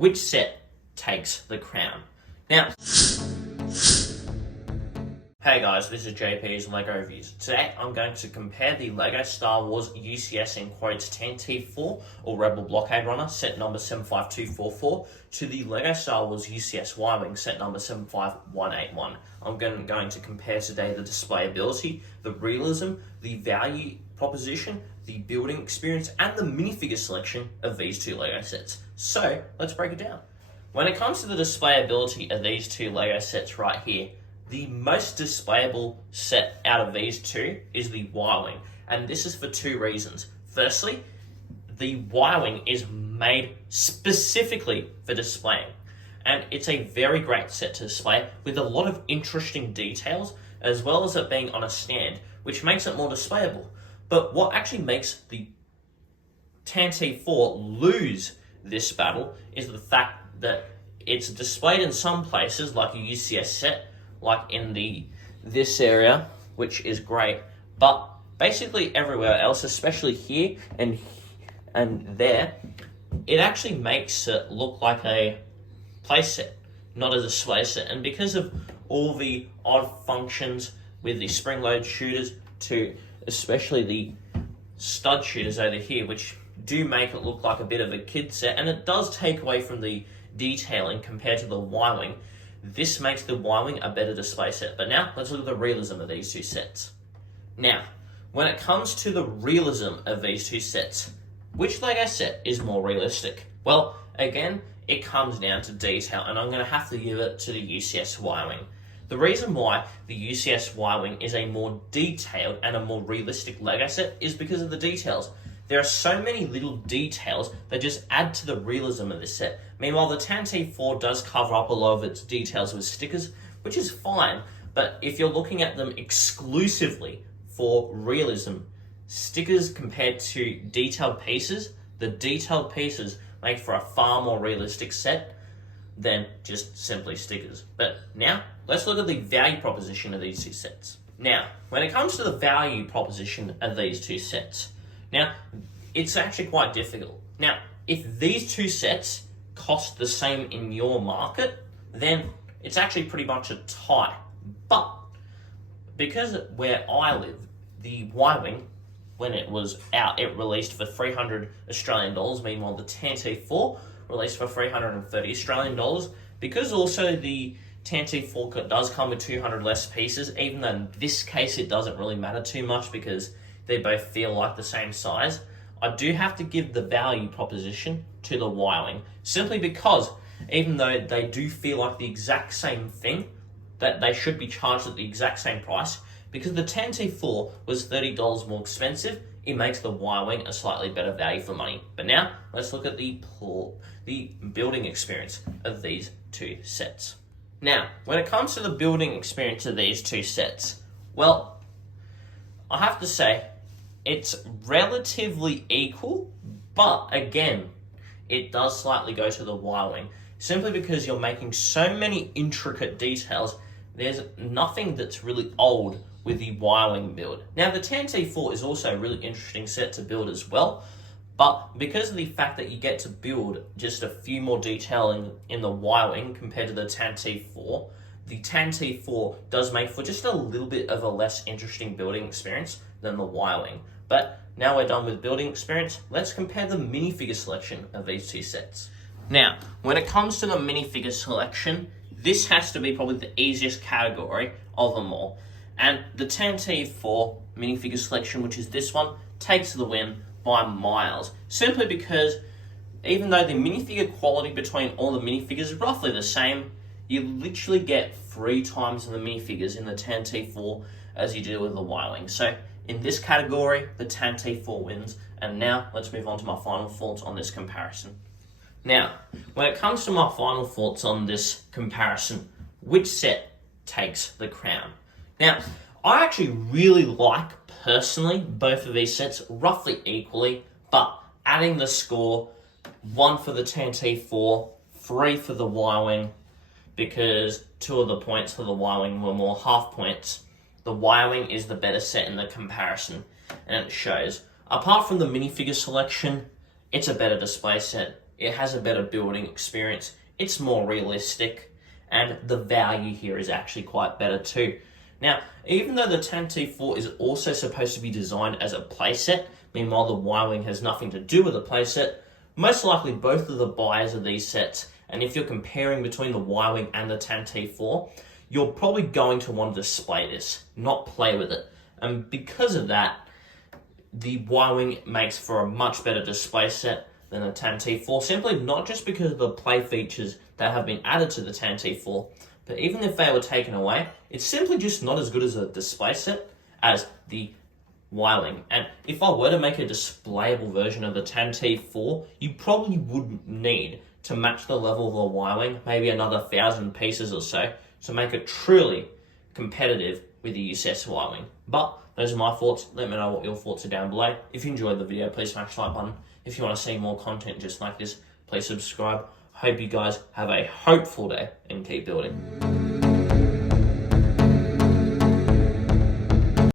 which set takes the crown? Now, hey guys, this is JP's LEGO Reviews. Today I'm going to compare the LEGO Star Wars UCS in quotes Tantive 4 or Rebel Blockade Runner set number 75244 to the LEGO Star Wars UCS Y-Wing set number 75181. I'm going to compare today the displayability, the realism, the value proposition, the building experience, and the minifigure selection of these two LEGO sets. So let's break it down. When it comes to the displayability of these two LEGO sets right here, the most displayable set out of these two is the Y-Wing, and this is for two reasons. Firstly, the Y-Wing is made specifically for displaying, and it's a very great set to display with a lot of interesting details, as well as it being on a stand, which makes it more displayable. But what actually makes the Tantive 4 lose this battle is the fact that it's displayed in some places, like a UCS set, like in this area, which is great, but basically everywhere else, especially here and there, it actually makes it look like a play set, not a display set. And because of all the odd functions with the spring-load shooters to especially the stud shooters over here, which do make it look like a bit of a kid set, and it does take away from the detailing compared to the Y-Wing, this makes the Y-Wing a better display set. But now, let's look at the realism of these two sets. Now, when it comes to the realism of these two sets, which LEGO set is more realistic? Well, again, it comes down to detail, and I'm going to have to give it to the UCS Y-Wing. The reason why the UCS Y-Wing is a more detailed and a more realistic LEGO set is because of the details. There are so many little details that just add to the realism of this set. Meanwhile, the Tantive 4 does cover up a lot of its details with stickers, which is fine, but if you're looking at them exclusively for realism, stickers compared to detailed pieces, the detailed pieces make for a far more realistic set than just simply stickers. But now, let's look at the value proposition of these two sets. Now, when it comes to the value proposition of these two sets, now, it's actually quite difficult. Now, if these two sets cost the same in your market, then it's actually pretty much a tie. But because where I live, the Y-Wing, when it was out, it released for 300 Australian dollars. Meanwhile, the Tantive 4 released for 330 Australian dollars. Because also the Tantive 4 does come with 200 less pieces, even though in this case it doesn't really matter too much because they both feel like the same size, I do have to give the value proposition to the Y-Wing, simply because even though they do feel like the exact same thing, that they should be charged at the exact same price, because the Tantive 4 was $30 more expensive, it makes the Y-Wing a slightly better value for money. But now, let's look at the building experience of these two sets. Now, when it comes to the building experience of these two sets, well, I have to say, it's relatively equal, but again, it does slightly go to the Y-Wing, simply because you're making so many intricate details. There's nothing that's really old with the Y-Wing build. Now, the Tantive 4 is also a really interesting set to build as well, but because of the fact that you get to build just a few more detailing in the Y-Wing compared to the Tantive 4, the Tantive 4 does make for just a little bit of a less interesting building experience than the Y-Wing. But now we're done with building experience, let's compare the minifigure selection of these two sets. Now, when it comes to the minifigure selection, this has to be probably the easiest category of them all. And the Tantive 4 minifigure selection, which is this one, takes the win by miles. Simply because even though the minifigure quality between all the minifigures is roughly the same, you literally get 3 times the minifigures in the Tantive 4 as you do with the Y-Wing. So in this category, the Tantive 4 wins. And now let's move on to my final thoughts on this comparison. Now, when it comes to my final thoughts on this comparison, which set takes the crown? Now, I actually really like, personally, both of these sets roughly equally, but adding the score, 1 for the Tantive 4, 3 for the Y-Wing, because 2 of the points for the Y-Wing were more half points. The Y-Wing is the better set in the comparison, and it shows. Apart from the minifigure selection, it's a better display set. it has a better building experience, it's more realistic, and the value here is actually quite better too. Now, even though the Tantive 4 is also supposed to be designed as a playset, meanwhile the Y-Wing has nothing to do with a playset, most likely both of the buyers of these sets, and if you're comparing between the Y-Wing and the Tantive 4, you're probably going to want to display this, not play with it. And because of that, the Y-Wing makes for a much better display set than the Tantive 4, simply not just because of the play features that have been added to the Tantive 4, but even if they were taken away, it's simply just not as good as a display set as the Y-Wing. And if I were to make a displayable version of the Tantive 4, you probably would need to match the level of the Y-Wing, maybe another 1,000 pieces or so, to make it truly competitive with the UCS Y-Wing. But those are my thoughts. Let me know what your thoughts are down below. If you enjoyed the video, please smash the like button. If you want to see more content just like this, please subscribe. Hope you guys have a hopeful day and keep building.